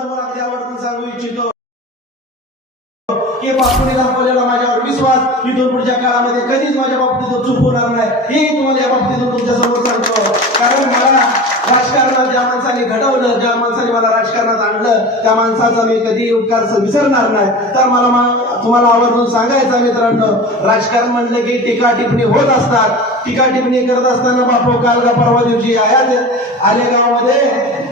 समोर अगदी आवर्जून सांगू इच्छितो की बापूने दाखवलेला माझ्यावर विश्वास इथून पुढच्या काळामध्ये कधीच माझ्या बाबतीत चूक होणार नाही. हे तुम्हाला या बाबतीतून तुमच्यासमोर सांगतो. कारण मला राजकारणात ज्या माणसाने घडवलं ज्या माणसाने मला राजकारणात आणलं त्या माणसाचा मी कधी उपकार विसरणार नाही. तर मला तुम्हाला आवर्जून सांगायचं मित्रांनो राजकारण म्हणलं की टीका टिप्पणी होत असतात. टीका टिप्पणी करत असताना बापू काल का परवा दिवशी आया आले गावामध्ये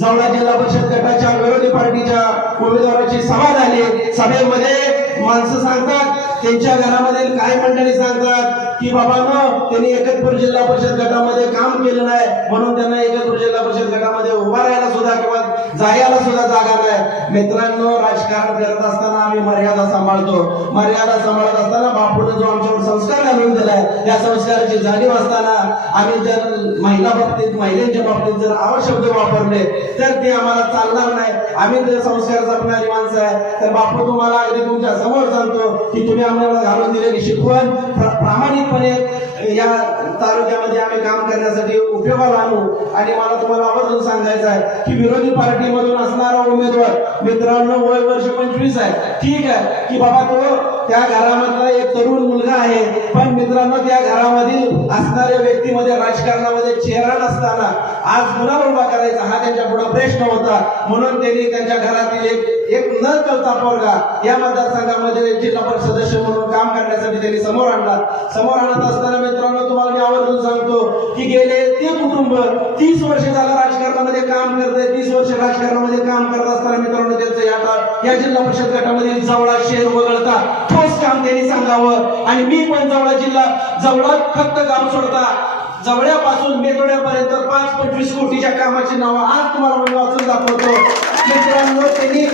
जावळा जिल्हा परिषद गटाच्या विरोधी पार्टीच्या उमेदवाराची सभा झाली. सभेमध्ये माणसं सांगतात त्यांच्या घरामधील काय मंडळी सांगतात की बाबा न त्यांनी एकतपूर जिल्हा परिषद गटामध्ये काम केलं नाही म्हणून त्यांना एकतपूर जिल्हा परिषद गटामध्ये उभा राहायला सुद्धा किंवा जायला सुद्धा जागा नाही. मित्रांनो राजकारण करत असताना आम्ही मर्यादा सांभाळतो. मर्यादा सांभाळत असताना बापूने जो आमच्यावर संस्कार घालून दिलाय या संस्काराची जाणीव असताना आम्ही जर महिला बाबतीत महिलांच्या बाबतीत जर आवश्यक वापरले तर ते आम्हाला चालणार नाही. आम्ही जर संस्कार जपणारी माणसं आहे तर बापू तुम्हाला अगदी तुमच्यासमोर सांगतो की तुम्ही आम्हाला घालून दिलेली शिकवण प्रामाणिकपणे या तालुक्यामध्ये आम्ही काम करण्यासाठी उपयोगाला आणू. आणि मला तुम्हाला आवर्जून सांगायचं आहे की विरोधी पार्टीमधून असणारा उमेदवार मित्रांनो वय वर्ष पंचवीस आहे. ठीक आहे. की बाबा तो त्या घरामधला एक तरुण मुलगा आहे. पण मित्रांनो त्या घरामधील असणाऱ्या व्यक्तीमध्ये राजकारणामध्ये चेहरा नसताना आज गुन्हा उभा करायचा हा त्यांच्या पुढे प्रश्न होता. म्हणून त्यांनी त्यांच्या घरातील एक एक न कळता पोरगा या मतदारसंघामध्ये जिल्हा परिषद सदस्य म्हणून काम करण्यासाठी त्यांनी समोर आणला. समोर आणत असताना मित्रांनो तुम्हाला मी आवर्जून सांगतो की गेले ते कुटुंब तीस वर्ष झालं राजकारणामध्ये काम करते तीस वर्ष राजकारणामध्ये काम करत असताना मित्रांनो त्यांचं या आता या जिल्हा परिषद गटामधील जवळा शेर वगळता ठोस काम त्यांनी सांगावं. आणि मी पण जवळा जिल्हा जवळा फक्त काम सोडता. जवळ्यापासून मेतोड्यापर्यंत पाच पंचवीस कोटीच्या कामाची नावं आज तुम्हाला मी वाचून दाखवतो. मित्रांनो त्यांनी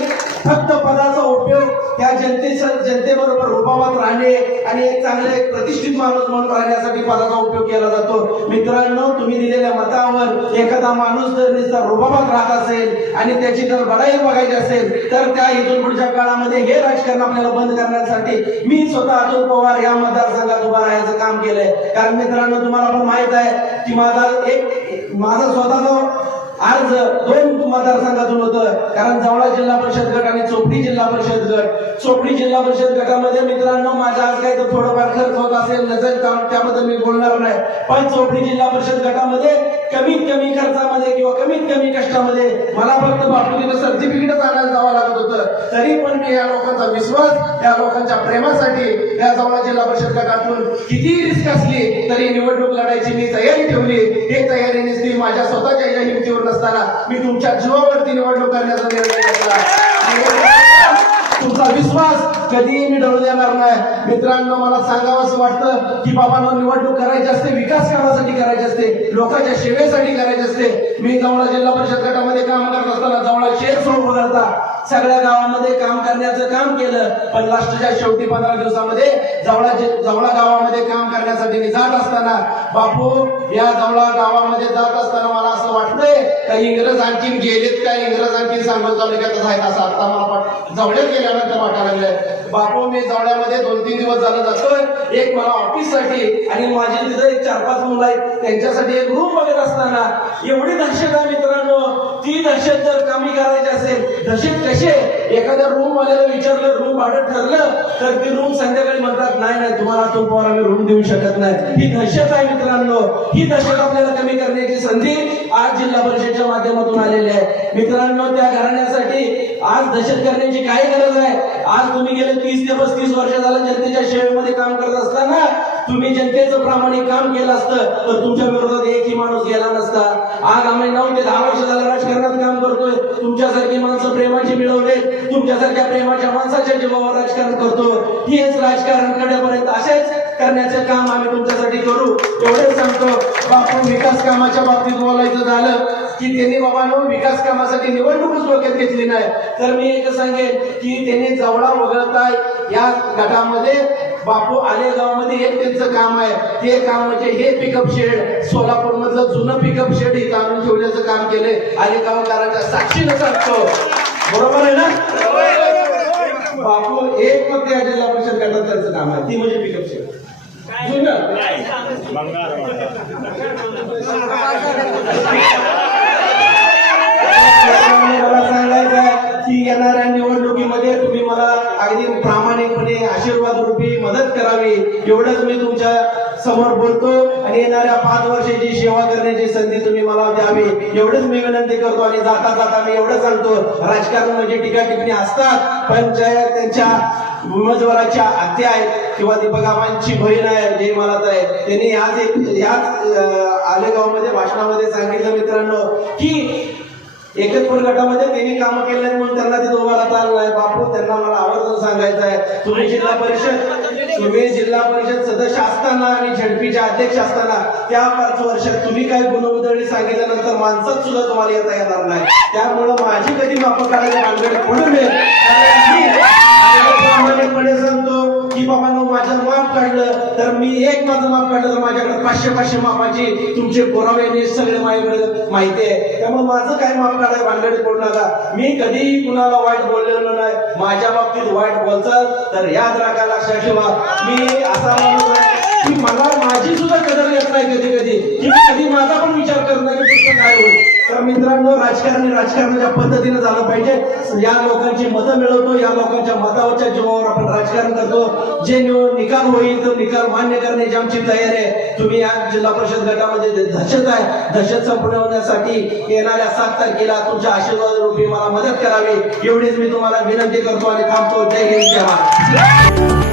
फक्त पदाचा उपयोग या जनतेचा जनतेबरोबर रुबाबात राहणे आणि एक चांगले एक प्रतिष्ठित माणूस म्हणून राहण्यासाठी पदाचा उपयोग केला जातो. मित्रांनो तुम्ही दिलेल्या मतावर एखादा माणूस जर नुसता रुबाबात राहत असेल आणि त्याची जर बढाई बघायची असेल तर त्या इथून पुढच्या काळामध्ये हे राजकारण आपल्याला बंद करण्यासाठी मी स्वतः अतुल पवार या मतदारसंघात उभा राहायचं काम केलंय. कारण मित्रांनो तुम्हाला पण माहीत आहे. की माझा एक माझा स्वतःचा आज दोन मतदारसंघातून होतं. कारण जवळा जिल्हा परिषद गट आणि चोपडी जिल्हा परिषद गट. चोपडी जिल्हा परिषद गटामध्ये मित्रांनो माझा आज काही तर थोडंफार खर्च होत असेल नसेल त्याबद्दल मी बोलणार नाही. पण चोपडी जिल्हा परिषद गटामध्ये कमीत कमी खर्चामध्ये किंवा कमीत कमी कष्टामध्ये मला फक्त बापूजीनं सर्टिफिकेटच आणायला जावं लागत होतं. तरी पण मी या लोकांचा विश्वास या लोकांच्या प्रेमासाठी या जवळा जिल्हा परिषद गटातून किती रिस्क असली तरी निवडणूक लढायची मी तयारी ठेवली. हे तयारी माझ्या स्वतःच्या या हिमतीवर असताना मी तुमच्या जीवावरती निवडणूक करण्याचा निर्णय घेतला. तुमचा विश्वास कधीही मी डळू देणार नाही. मित्रांनो मला सांगावं असं वाटतं की बाबांना निवडणूक करायची असते विकास कामासाठी करायची असते लोकांच्या सेवेसाठी करायची असते. मी जवळा जिल्हा परिषद गटामध्ये काम करत असताना जवळा शेर सोडून करता सगळ्या गावामध्ये काम करण्याचं काम केलं पण लास्टच्या शेवटी पंधरा दिवसामध्ये जवळा जवळा गावामध्ये काम करण्यासाठी मी जात असताना बापू या जवळा गावामध्ये जात असताना मला असं वाटतंय का इंग्रज आणखी गेलेत का? इंग्रज आणखी सांगत तालुक्यातच आहेत असं आता मला जवळ्यात गेल्यानंतर वाटायला लागलंय. बापू मी जवळ्यामध्ये दोन तीन दिवस झालं जातोय. एक मला ऑफिससाठी आणि माझे तिथं एक चार पाच मुलं आहेत. त्यांच्यासाठी एक रूम बघत असताना एवढी दहशत आहे मित्रांनो. ती दहशत जर कमी करायची असेल दहशत कसे एखाद्या रूम वाल्याला विचारलं रूम भाडं ठरलं तर ती रूम संध्याकाळी म्हणतात नाही नाही तुम्हाला तो पोर आम्ही रूम देऊ शकत नाही. ही दहशत आहे मित्रांनो. ही दहशत आपल्याला कमी करण्याची संधी आज जिल्हा परिषदच्या माध्यमातून आलेली आहे. मित्रांनो त्या घराण्यासाठी आज दहशत करण्याची काय गरज आहे आज तुम्ही गेले तीस ते पस्तीस वर्ष झालं जनतेच्या सेवेमध्ये काम करत असताना तुम्ही जनतेचं प्रामाणिक काम केलं असतं तर तुमच्या विरोधात एकही माणूस गेला नसता. आज आम्ही नऊ ते दहा वर्ष झालं राजकारणात काम करतोय. तुमच्यासारखी माणसं प्रेमाची मिळवले तुमच्यासारख्या प्रेमाच्या माणसाच्या जीवावर राजकारण करतो हेच राजकारण कडेपर्यंत असेच करण्याचं काम आम्ही तुमच्यासाठी करू. एवढेच सांगतो बापू विकास कामाच्या बाबतीत बोलायचं झालं की त्यांनी बाबांनो विकास कामासाठी निवडणूकच डोक्यात घेतली नाही. तर मी एक सांगेन की त्यांनी जवळा वगळता या गटामध्ये बापू आलेगावमध्ये एक त्यांचं काम आहे. ते काम म्हणजे हे पिकअप शेड सोलापूर मधलं जुनं पिकअप शेड इथं आणून ठेवण्याचं काम केलंय. आलेगावकाराच्या साक्षीनं सांगतो. बरोबर आहे ना? बापू एक मध्ये त्या जिल्हा परिषद गटात त्यांचं काम आहे. ती म्हणजे पिकअप शेड मला सांगायचं की येणाऱ्या निवडणुकीमध्ये तुम्ही मला अगदी प्रामाणिकपणे आशीर्वाद रूपी एवढंच मी तुमच्यासमोर बोलतो आणि येणाऱ्या पाच वर्षाची सेवा करण्याची संधी तुम्ही मला द्यावी. एवढंच मी विनंती करतो आणि जाता जाता मी एवढं सांगतो. राजकारण म्हणजे टीका टिप्पणी असतात पण ज्या त्यांच्या उमेदवाराच्या आत्या आहेत किंवा दीपकाबांची बहीण आहे जय मला आहे त्यांनी आज एक याच आलेगावमध्ये भाषणामध्ये सांगितलं मित्रांनो की एकतपूर गटामध्ये त्यांनी कामं केले म्हणून त्यांना तिथं उभा राहता आलं नाही. बापू त्यांना मला आवर्जून सांगायचं आहे. तुम्ही जिल्हा परिषद तुम्ही जिल्हा परिषद सदस्य असताना आणि झडपीचे अध्यक्ष असताना त्या पाच वर्षात तुम्ही काय गुणउधळणी सांगितल्यानंतर माणसात सुद्धा तुम्हाला येता येणार नाही. त्यामुळं माझी कधी माफ काढायला भानगड पडू की बाबांनो माझं माप काढलं तर मी एक माझं माप काढलं तर माझ्याकडे पाचशे पाचशे मापाची तुमचे पुरावे आणि सगळे माझ्याकडे माहिती आहे. त्यामुळे माझं काय माप काढाय भांडण पडू नका. मी कधीही कुणाला वाईट बोललेलो नाही. माझ्या बाबतीत वाईट बोलतात तर याद राखा लक्षात ठेवा. मी असा माणूस आहे. की मला माझी सुद्धा कदर येत नाही कधी कधी की कधी माझा पण विचार करत नाही की पुढचं काय होईल. तर मित्रांनो राजकारणी राजकारणाच्या पद्धतीने झालं पाहिजे या लोकांची मतं मिळवतो या लोकांच्या मतावरच्या जीवावर आपण राजकारण करतो. जे निकाल होईल तो निकाल मान्य करण्याची आमची तयारी आहे. तुम्ही या जिल्हा परिषद गटामध्ये जे दहशत आहे दहशत संपवण्यासाठी येणाऱ्या सात तारखेला तुमच्या आशीर्वाद रूपी मला मदत करावी. एवढीच मी तुम्हाला विनंती करतो आणि थांबतो. जय हिंद जय